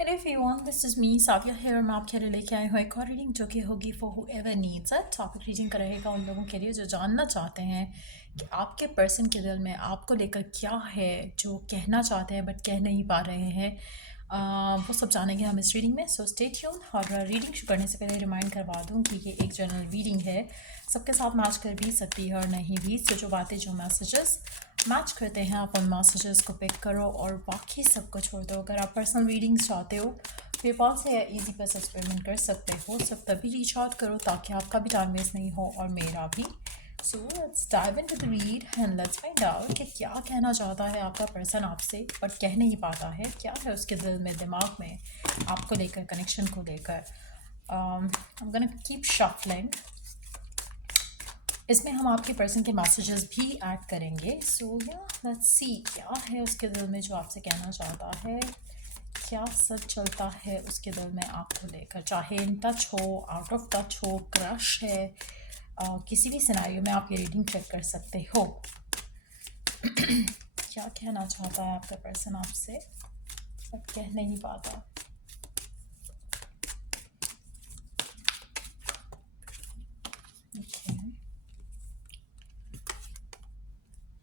Hello everyone, this is me Savia here। मैं आपके लिए लेके आई हूँ एक और रीडिंग जो कि होगी for whoever needs it। Topic reading का रहेगा उन लोगों के लिए जो जानना चाहते हैं कि आपके पर्सन के दिल में आपको लेकर क्या है, जो कहना चाहते हैं बट कह नहीं पा रहे हैं। वो सब जानेंगे हम इस रीडिंग में। So stay tune. और रीडिंग शुरू करने से पहले रिमाइंड करवा दूँ कि ये एक जनरल रीडिंग है, सबके साथ मैच कर भी सकती है और नहीं भी। सो जो बातें, जो मैसेजेस मैच करते हैं, आप उन मैसेजेस को पिक करो और बाकी सब को छोड़ दो। अगर आप पर्सनल रीडिंग्स चाहते हो, पेपाल से या ईजी पे एक्सपेरिमेंट कर सकते हो। सब तभी रीच आउट करो ताकि आपका भी टाइम वेस्ट नहीं हो और मेरा भी। So let's dive into the read and let's find out कि क्या कहना चाहता है आपका पर्सन आपसे बट कह नहीं पाता है। क्या है उसके दिल में, दिमाग में, आपको लेकर, कनेक्शन को लेकर। I am gonna keep shuffling. इसमें हम आपके पर्सन के मैसेजेस भी ऐड करेंगे। सो या लेट्स सी क्या है उसके दिल में जो आपसे कहना चाहता है। क्या सब चलता है उसके दिल में आपको लेकर, चाहे इन टच हो, आउट ऑफ टच हो, क्रश है, किसी भी सिनेरियो में आप ये रीडिंग चेक कर सकते हो। क्या कहना चाहता है आपका पर्सन आपसे बट कह नहीं पाता। Okay.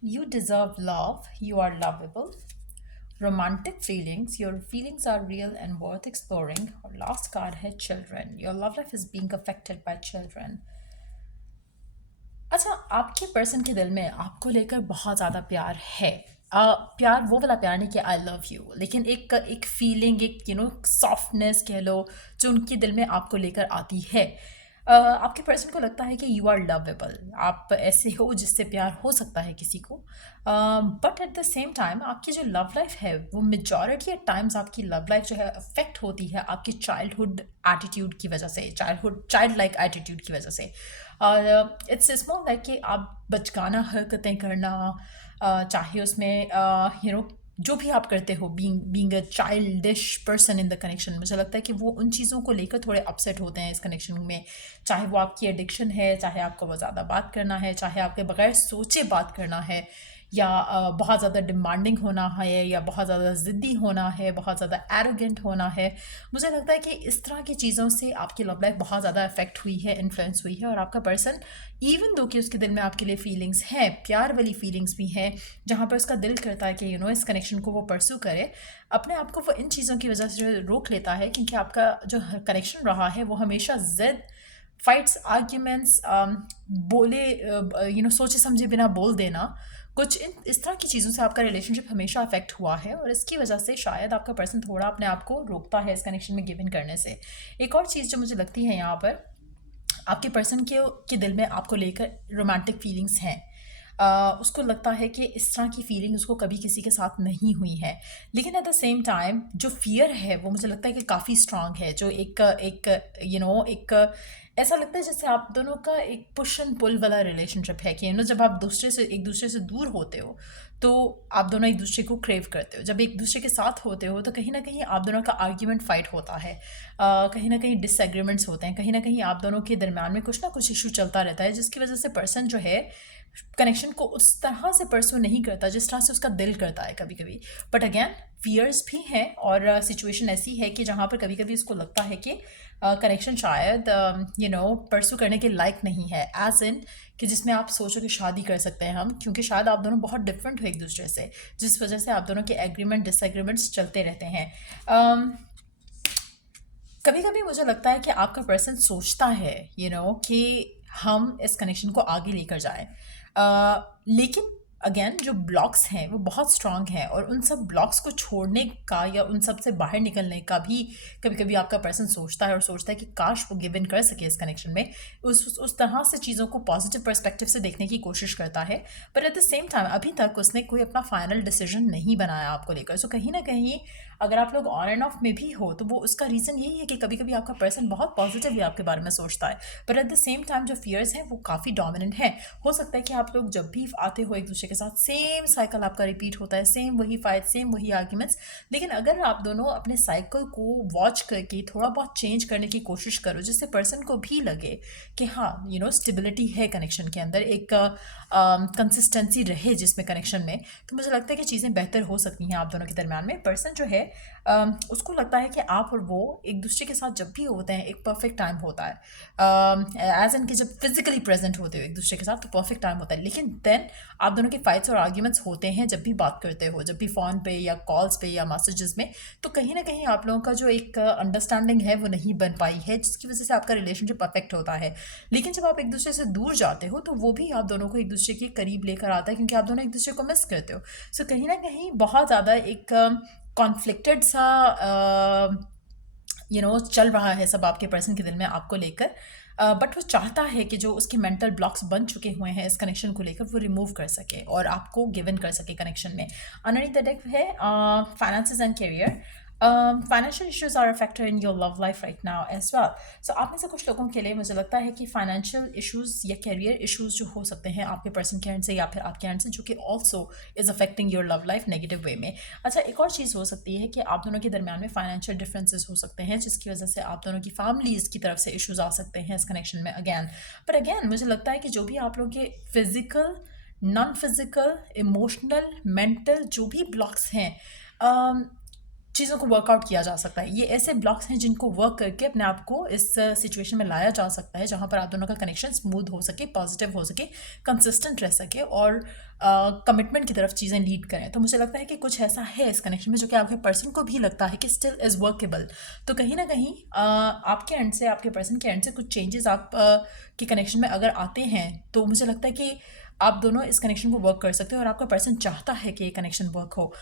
You deserve love. You are lovable. Romantic feelings. Your feelings are real and worth exploring. और last card है children. Your love life is being affected by children. अच्छा, आपके पर्सन के दिल में आपको लेकर बहुत ज़्यादा प्यार है। प्यार वो वाला प्यार नहीं कि आई लव यू, लेकिन एक फीलिंग, एक सॉफ्टनेस कह लो जो उनके दिल में आपको लेकर आती है। आपके पर्सन को लगता है कि यू आर लवेबल, आप ऐसे हो जिससे प्यार हो सकता है किसी को। But at the same time आपकी जो लव लाइफ है वो मेजॉरिटी एट टाइम्स आपकी लव लाइफ जो है अफेक्ट होती है आपकी चाइल्डहुड एटीट्यूड की वजह से, चाइल्ड लाइक एटीट्यूड की वजह से। और इट्स स्मॉल लाइक कि आप बचकाना हरकतें करना, चाहे उसमें जो भी आप करते हो, being a childish person in the connection, मुझे लगता है कि वो उन चीज़ों को लेकर थोड़े अपसेट होते हैं इस कनेक्शन में। चाहे वो आपकी एडिक्शन है, चाहे आपको बहुत ज़्यादा बात करना है, चाहे आपके बगैर सोचे बात करना है, या बहुत ज़्यादा डिमांडिंग होना है, या बहुत ज़्यादा ज़िद्दी होना है, बहुत ज़्यादा एरोगेंट होना है। मुझे लगता है कि इस तरह की चीज़ों से आपकी लव लाइफ बहुत ज़्यादा अफेक्ट हुई है, इन्फ्लुएंस हुई है। और आपका पर्सन इवन दो कि उसके दिल में आपके लिए फीलिंग्स हैं, प्यार वाली फीलिंग्स भी हैं, जहाँ पर उसका दिल करता है कि इस कनेक्शन को वो परस्यू करे, अपने आप को वो इन चीज़ों की वजह से रोक लेता है। क्योंकि आपका जो कनेक्शन रहा है वो हमेशा ज़िद, फाइट्स, आर्ग्यूमेंट्स, सोचे समझे बिना बोल देना, कुछ इस तरह की चीज़ों से आपका रिलेशनशिप हमेशा अफेक्ट हुआ है। और इसकी वजह से शायद आपका पर्सन थोड़ा अपने आप को रोकता है इस कनेक्शन में गिव इन करने से। एक और चीज़ जो मुझे लगती है यहाँ पर, आपके पर्सन के दिल में आपको लेकर रोमांटिक फीलिंग्स हैं। उसको लगता है कि इस तरह की फीलिंग उसको कभी किसी के साथ नहीं हुई है। लेकिन एट द सेम टाइम जो फियर है वो मुझे लगता है कि काफ़ी स्ट्रांग है। जो एक ऐसा लगता है जैसे आप दोनों का एक पुश एंड पुल वाला रिलेशनशिप है कि जब आप एक दूसरे से दूर होते हो तो आप दोनों एक दूसरे को क्रेव करते हो। जब एक दूसरे के साथ होते हो तो कहीं ना कहीं आप दोनों का आर्ग्यूमेंट फाइट होता है, कहीं ना कहीं डिसएग्रीमेंट्स होते हैं, कहीं ना कहीं आप दोनों के दरम्यान में कुछ ना कुछ इशू चलता रहता है, जिसकी वजह से पर्सन जो है कनेक्शन को उस तरह से परस्यू नहीं करता जिस तरह से उसका दिल करता है कभी कभी। बट अगेन फियर्स भी हैं और सिचुएशन ऐसी है कि जहाँ पर कभी कभी उसको लगता है कि कनेक्शन शायद परस्यू करने के लायक नहीं है, एज इन कि जिसमें आप सोचो कि शादी कर सकते हैं हम, क्योंकि शायद आप दोनों बहुत डिफरेंट हो एक दूसरे से, जिस वजह से आप दोनों के एग्रीमेंट डिसएग्रीमेंट्स चलते रहते हैं। कभी कभी मुझे लगता है कि आपका पर्सन सोचता है कि हम इस कनेक्शन को आगे लेकर जाएं, लेकिन अगेन जो ब्लॉक्स हैं वो बहुत स्ट्रांग हैं और उन सब ब्लॉक्स को छोड़ने का या उन सब से बाहर निकलने का भी कभी कभी आपका पर्सन सोचता है, और सोचता है कि काश वो गिव इन कर सके इस कनेक्शन में। उस तरह से चीज़ों को पॉजिटिव पर्सपेक्टिव से देखने की कोशिश करता है। पर एट द सेम टाइम अभी तक उसने कोई अपना फाइनल डिसीजन नहीं बनाया आपको लेकर। सो कहीं ना कहीं अगर आप लोग ऑन एंड ऑफ में भी हो तो वो उसका रीज़न यही है कि कभी कभी आपका पर्सन बहुत पॉजिटिवली आपके बारे में सोचता है, पर एट द सेम टाइम जो फियर्स हैं वो काफ़ी डोमिनेंट है। हो सकता है कि आप लोग जब भी आते हो एक दूसरे के के साथ सेम साइकिल आपका रिपीट होता है, सेम वही फाइट, सेम वही आर्ग्यूमेंट्स। लेकिन अगर आप दोनों अपने साइकिल को वॉच करके थोड़ा बहुत चेंज करने की कोशिश करो, जिससे पर्सन को भी लगे कि हाँ स्टेबिलिटी है कनेक्शन के अंदर, एक कंसिस्टेंसी रहे जिसमें कनेक्शन में, तो मुझे लगता है कि चीज़ें बेहतर हो सकती हैं आप दोनों के दरमियान में। पर्सन जो है उसको लगता है कि आप और वो एक दूसरे के साथ जब भी होते हैं एक परफेक्ट टाइम होता है, एज एन कि जब फिजिकली प्रेजेंट होते हो एक दूसरे के साथ तो परफेक्ट टाइम होता है। लेकिन देन आप दोनों के फाइट्स और आर्ग्यूमेंट्स होते हैं जब भी बात करते हो, जब भी फ़ोन पे या कॉल्स पे या मैसेजेस में, तो कहीं ना कहीं आप लोगों का जो एक अंडरस्टैंडिंग है वो नहीं बन पाई है, जिसकी वजह से आपका रिलेशनशिप परफेक्ट होता है। लेकिन जब आप एक दूसरे से दूर जाते हो तो वो भी आप दोनों को एक दूसरे के करीब लेकर आता है, क्योंकि आप दोनों एक दूसरे को मिस करते हो। सो कहीं ना कहीं बहुत ज़्यादा एक कॉन्फ्लिक्टेड सा चल रहा है सब आपके पर्सन के दिल में आपको लेकर, बट वो चाहता है कि जो उसके मेंटल ब्लॉक्स बन चुके हुए हैं इस कनेक्शन को लेकर वो रिमूव कर सके और आपको गिवन कर सके कनेक्शन में। अंडरनीथ द डेक है finances and career. Financial issues are a factor in your love life right now as well. So आप में से कुछ लोगों के लिए मुझे लगता है कि फाइनेंशियल इश्यूज या करियर इश्यूज जो हो सकते हैं आपके पर्सन के एंड से या फिर आपके एंड से, जो कि also is affecting your love life negative way में। अच्छा, एक और चीज़ हो सकती है कि आप दोनों के दरमियान में फाइनेंशियल डिफरेंसेस हो सकते हैं, जिसकी वजह से आप दोनों की फैमिलीज़ की तरफ से इश्यूज आ सकते हैं इस कनेक्शन में अगैन। पर अगैन मुझे लगता है कि जो भी आप लोगों के physical, non physical, emotional, mental जो भी ब्लॉक्स हैं, चीज़ों को वर्कआउट किया जा सकता है। ये ऐसे ब्लॉक्स हैं जिनको वर्क करके अपने आप को इस सिचुएशन में लाया जा सकता है जहाँ पर आप दोनों का कनेक्शन स्मूथ हो सके, पॉजिटिव हो सके, कंसिस्टेंट रह सके और कमिटमेंट की तरफ चीज़ें लीड करें। तो मुझे लगता है कि कुछ ऐसा है इस कनेक्शन में जो कि आपके पर्सन को भी लगता है कि स्टिल इज़ वर्केबल। तो कहीं ना कहीं आपके एंड से, आपके पर्सन के एंड से कुछ चेंजेस आप के कनेक्शन में अगर आते हैं तो मुझे लगता है कि आप दोनों इस कनेक्शन को वर्क कर सकते हो और आपका पर्सन चाहता है कि ये कनेक्शन वर्क हो।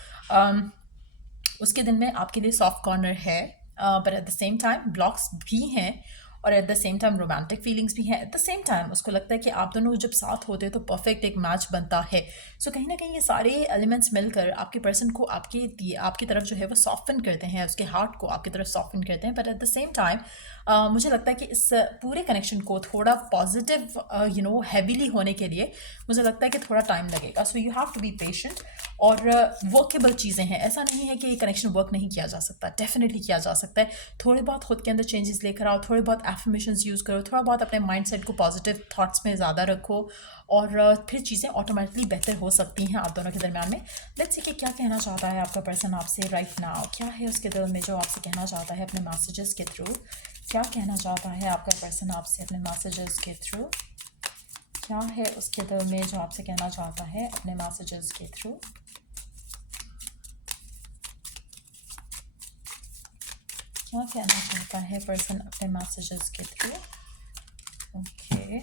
उसके दिल में आपके लिए सॉफ्ट कॉर्नर है, but at the same time blocks भी हैं और at the same time romantic feelings भी हैं। एट द सेम टाइम उसको लगता है कि आप दोनों जब साथ होते हैं तो परफेक्ट एक मैच बनता है। सो कहीं ना कहीं ये सारे एलिमेंट्स मिलकर आपके पर्सन को आपकी तरफ जो है वो सॉफ्टन करते हैं, उसके हार्ट को आपकी तरफ सॉफ्टन करते हैं। But at the same time मुझे लगता है कि इस पूरे कनेक्शन को थोड़ा पॉजिटिव हैवीली होने के लिए मुझे लगता है कि थोड़ा टाइम लगेगा। So you have to be patient और वर्केबल चीज़ें हैं। ऐसा नहीं है कि ये कनेक्शन वर्क नहीं किया जा सकता, डेफिनेटली किया जा सकता है। थोड़े बहुत खुद के अंदर चेंजेस लेकर आओ, थोड़े बहुत एफर्मेशंस यूज़ करो, थोड़ा बहुत अपने माइंडसेट को पॉजिटिव थॉट्स में ज़्यादा रखो और फिर चीज़ें ऑटोमेटिकली बेहतर हो सकती हैं आप दोनों के दरमियान में। लेट्स सी कि क्या कहना चाहता है आपका पर्सन आपसे राइट नाउ। क्या है उसके दिल में जो आपसे कहना चाहता है अपने मैसेजेस के थ्रू? क्या कहना चाहता है आपका पर्सन आपसे अपने मैसेजेस के थ्रू? क्या है उसके दिल में जो आपसे कहना चाहता है अपने मैसेजेस के थ्रू? क्या कहना चाहता है पर्सन अपने मैसेजेस के थ्रू? ओके,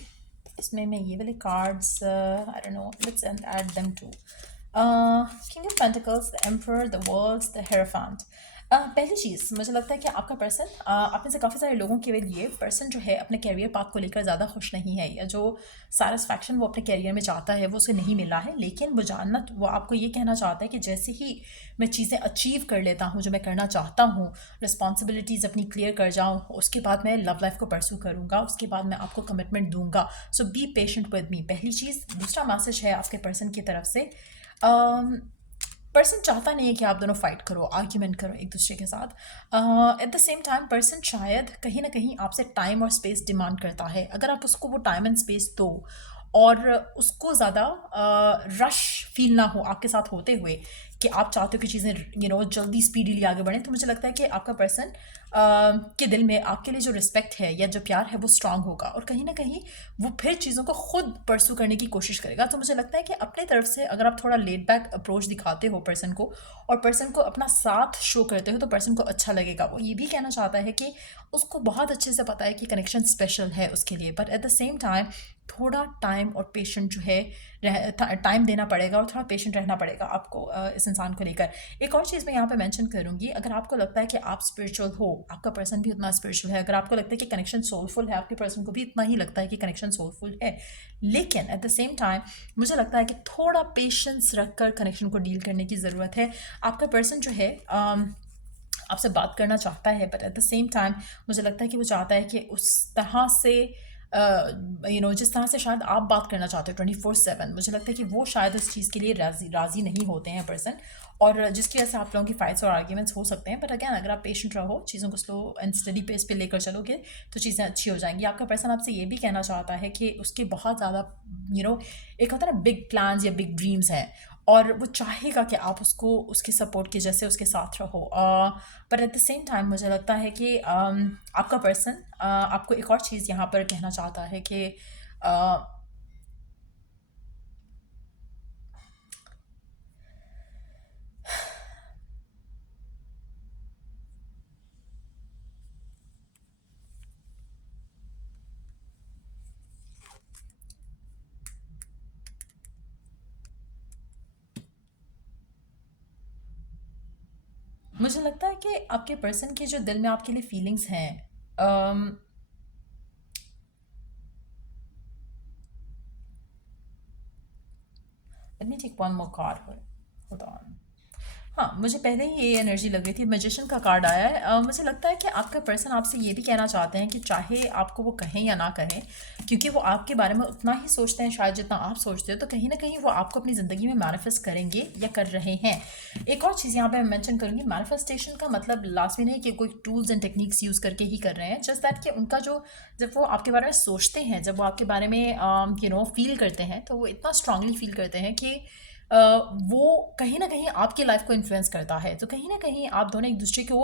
इसमें मैं ये वाले cards I don't know, let's add them to king of pentacles, the emperor, the worlds, the hierophant. पहली चीज़ मुझे लगता है कि आपका पर्सन, आप में से काफ़ी सारे लोगों के लिए पर्सन जो है अपने कैरियर पाथ को लेकर ज़्यादा खुश नहीं है, या जो सैटिस्फैक्शन वो अपने कैरियर में चाहता है वो उसे नहीं मिला है। लेकिन वो आपको ये कहना चाहता है कि जैसे ही मैं चीज़ें अचीव कर लेता हूँ जो मैं करना चाहता हूँ, रिस्पॉन्सिबिलिटीज़ अपनी क्लियर कर जाऊँ, उसके बाद मैं लव लाइफ को परस्यू करूँगा, उसके बाद मैं आपको कमिटमेंट दूंगा। सो बी पेशेंट विद मी, पहली चीज़। दूसरा मैसेज है आपके पर्सन की तरफ से, पर्सन चाहता नहीं है कि आप दोनों फाइट करो, आर्ग्यूमेंट करो एक दूसरे के साथ। At the same time person शायद कहीं ना कहीं आपसे टाइम और स्पेस डिमांड करता है। अगर आप उसको वो टाइम एंड स्पेस दो और उसको ज़्यादा रश फील ना हो आपके साथ होते हुए कि आप चाहते हो कि चीज़ें जल्दी स्पीडीली आगे बढ़ें, तो मुझे लगता है कि आपका पर्सन के दिल में आपके लिए जो रिस्पेक्ट है या जो प्यार है वो स्ट्रांग होगा और कहीं ना कहीं वो फिर चीज़ों को खुद परस्यू करने की कोशिश करेगा। तो मुझे लगता है कि अपने तरफ से अगर आप थोड़ा लेड बैक अप्रोच दिखाते हो पर्सन को और पर्सन को अपना साथ शो करते हो तो पर्सन को अच्छा लगेगा। वो ये भी कहना चाहता है कि उसको बहुत अच्छे से पता है कि कनेक्शन स्पेशल है उसके लिए, but at the same time थोड़ा टाइम और पेशेंट जो है टाइम देना पड़ेगा और थोड़ा पेशेंट रहना पड़ेगा आपको इस इंसान को लेकर। एक और चीज़ मैं यहाँ पे मेंशन करूँगी, अगर आपको लगता है कि आप स्पिरिचुअल हो, आपका पर्सन भी उतना स्पिरिचुअल है, अगर आपको लगता है कि कनेक्शन सोलफुल है, आपके पर्सन को भी इतना ही लगता है कि कनेक्शन सोलफुल है, लेकिन एट द सेम टाइम मुझे लगता है कि थोड़ा पेशेंस रखकर कनेक्शन को डील करने की ज़रूरत है। आपका पर्सन जो है आपसे बात करना चाहता है, but at the same time मुझे लगता है कि वो चाहता है कि उस तरह से जिस तरह से शायद आप बात करना चाहते हो 24/7, मुझे लगता है कि वो शायद इस चीज़ के लिए राज़ी राज़ी नहीं होते हैं पर्सन, और जिसकी वजह से आप लोगों की फाइट्स और आर्ग्यूमेंट्स हो सकते हैं। बट अगैन अगर आप पेशेंट रहो, चीज़ों को स्लो एंड स्टडी पेस पे लेकर चलोगे, तो चीज़ें अच्छी हो जाएंगी। आपका पर्सन आपसे ये भी कहना चाहता है कि उसके बहुत ज़्यादा एक होता है ना बिग प्लान्स या बिग ड्रीम्स हैं, और वो चाहेगा कि आप उसको उसके सपोर्ट के जैसे उसके साथ रहो। पर एट द सेम टाइम मुझे लगता है कि आपका पर्सन आपको एक और चीज़ यहाँ पर कहना चाहता है कि मुझे लगता है कि आपके पर्सन के जो दिल में आपके लिए फीलिंग्स हैं, let me take one more card. Hold on. हाँ, मुझे पहले ही ये एनर्जी लग रही थी, मैजिशियन का कार्ड आया है। मुझे लगता है कि आपका पर्सन आपसे ये भी कहना चाहते हैं कि चाहे आपको वो कहें या ना कहें, क्योंकि वो आपके बारे में उतना ही सोचते हैं शायद जितना आप सोचते हो, तो कहीं ना कहीं वो आपको अपनी ज़िंदगी में मैनिफेस्ट करेंगे या कर रहे हैं। एक और चीज़ यहाँ पे मैं मेंशन करूँगी, मैनिफेस्टेशन का मतलब लास्ट में नहीं कि कोई टूल्स एंड टेक्निक्स यूज़ करके ही कर रहे हैं, जस्ट दैट कि उनका जो जब वो आपके बारे में सोचते हैं, जब वो आपके बारे में फील करते हैं, तो वो इतना स्ट्रांगली फील करते हैं कि वो कहीं ना कहीं आपकी लाइफ को इन्फ्लुएंस करता है। तो कहीं ना कहीं आप दोनों एक दूसरे को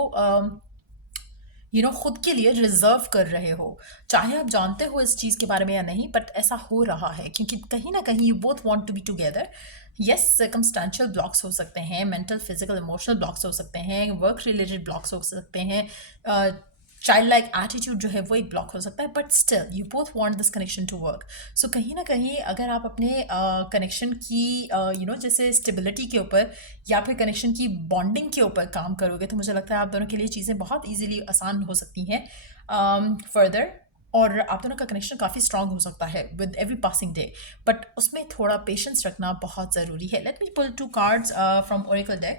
खुद के लिए रिजर्व कर रहे हो, चाहे आप जानते हो इस चीज़ के बारे में या नहीं, बट ऐसा हो रहा है क्योंकि कहीं ना कहीं you both want to be together. Yes, circumstantial blocks हो सकते हैं, मेंटल फिजिकल इमोशनल ब्लॉक्स हो सकते हैं, वर्क रिलेटेड ब्लॉक्स हो सकते हैं, चाइल्ड लाइक एटीट्यूड जो है वो एक ब्लॉक हो सकता है, but still you both want this connection to work. So कहीं ना कहीं अगर आप अपने कनेक्शन की जैसे स्टेबिलिटी के ऊपर या फिर कनेक्शन की बॉन्डिंग के ऊपर काम करोगे, तो मुझे लगता है आप दोनों के लिए चीज़ें बहुत ईजिली आसान हो सकती हैं फर्दर, और आप दोनों का कनेक्शन काफ़ी स्ट्रांग हो सकता है with every passing day. But उसमें थोड़ा पेशेंस रखना बहुत ज़रूरी है। Let me pull 2 cards from oracle deck,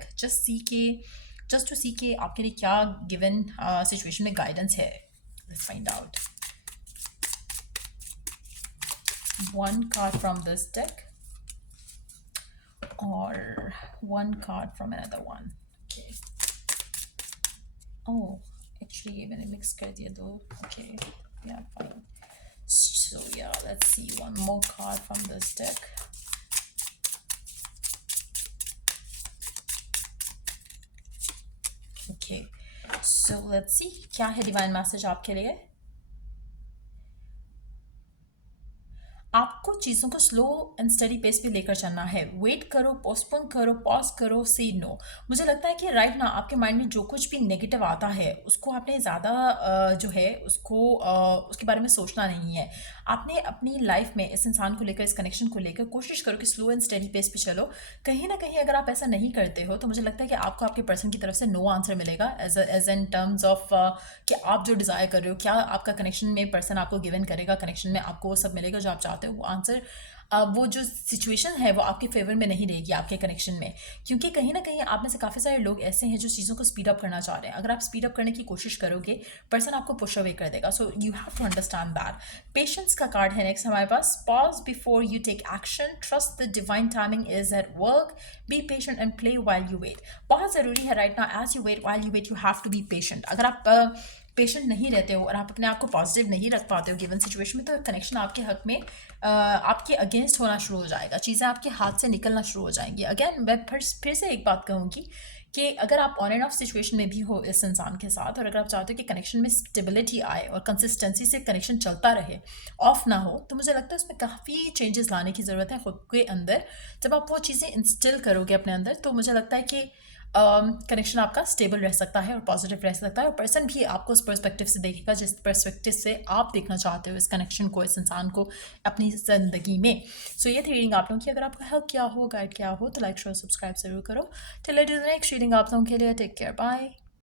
just to see के आपके लिए क्या गिवन सिचुएशन में गाइडेंस है। Let's find out. One card from this deck और one card from another one. Okay, oh actually मैंने मिक्स कर दिया दो। Okay, yeah, fine. So yeah, let's see one more card from this deck. Okay, so let's see क्या है divine message आपके लिए। आपको चीज़ों को स्लो एंड स्टडी पेस पे लेकर चलना है। वेट करो, पोस्टपोन करो, पॉज करो, से नो। मुझे लगता है कि राइट ना आपके माइंड में जो कुछ भी नेगेटिव आता है उसको आपने ज़्यादा जो है उसको उसके बारे में सोचना नहीं है। आपने अपनी लाइफ में इस इंसान को लेकर, इस कनेक्शन को लेकर कोशिश करो कि स्लो एंड स्टडी पेस पे चलो। कहीं ना कहीं अगर आप ऐसा नहीं करते हो, तो मुझे लगता है कि आपको आपके पर्सन की तरफ से नो आंसर मिलेगा एज इन टर्म्स ऑफ कि आप जो डिज़ायर कर रहे हो, क्या आपका कनेक्शन में पर्सन आपको गिवन करेगा, कनेक्शन में आपको वो सब मिलेगा जो आप चाहते हो। वो आंसर वो जो सिचुएशन है वो आपके फेवर में नहीं रहेगी आपके कनेक्शन में, क्योंकि कहीं ना कहीं आप में से काफ़ी सारे लोग ऐसे हैं जो चीज़ों को स्पीड अप करना चाह रहे हैं। अगर आप स्पीड अप करने की कोशिश करोगे, पर्सन आपको पुश अवे कर देगा। So you have to understand that. Patience का कार्ड है नेक्स्ट हमारे पास। Pause before you take action, trust the divine timing is at work, be patient and play while you wait. बहुत ज़रूरी है right now, as you wait, while you wait, you have to be patient. अगर आप patient नहीं रहते हो और आप अपने आप को पॉजिटिव नहीं रख पाते हो गिवन सिचुएशन में, तो कनेक्शन आपके हक में आपके अगेंस्ट होना शुरू हो जाएगा, चीज़ें आपके हाथ से निकलना शुरू हो जाएंगी। अगेन मैं फिर से एक बात कहूँगी कि अगर आप ऑन एंड ऑफ सिचुएशन में भी हो इस इंसान के साथ, और अगर आप चाहते हो कि कनेक्शन में स्टेबिलिटी आए और कंसिस्टेंसी से कनेक्शन चलता रहे, ऑफ ना हो, तो मुझे लगता है उसमें काफ़ी चेंजेस लाने की ज़रूरत है खुद के अंदर। जब आप वो चीज़ें इंस्टिल करोगे अपने अंदर, तो मुझे लगता है कि कनेक्शन आपका स्टेबल रह सकता है और पॉजिटिव रह सकता है, और पर्सन भी आपको उस पर्सपेक्टिव से देखेगा जिस पर्सपेक्टिव से आप देखना चाहते हो इस कनेक्शन को, इस इंसान को अपनी ज़िंदगी में। सो ये थी रीडिंग आप लोगों की। अगर आपको हेल्प किया हो, गाइड किया हो, तो लाइक शेयर सब्सक्राइब जरूर करो। Till I do the next reading आप लोगों के लिए टेक केयर, बाय।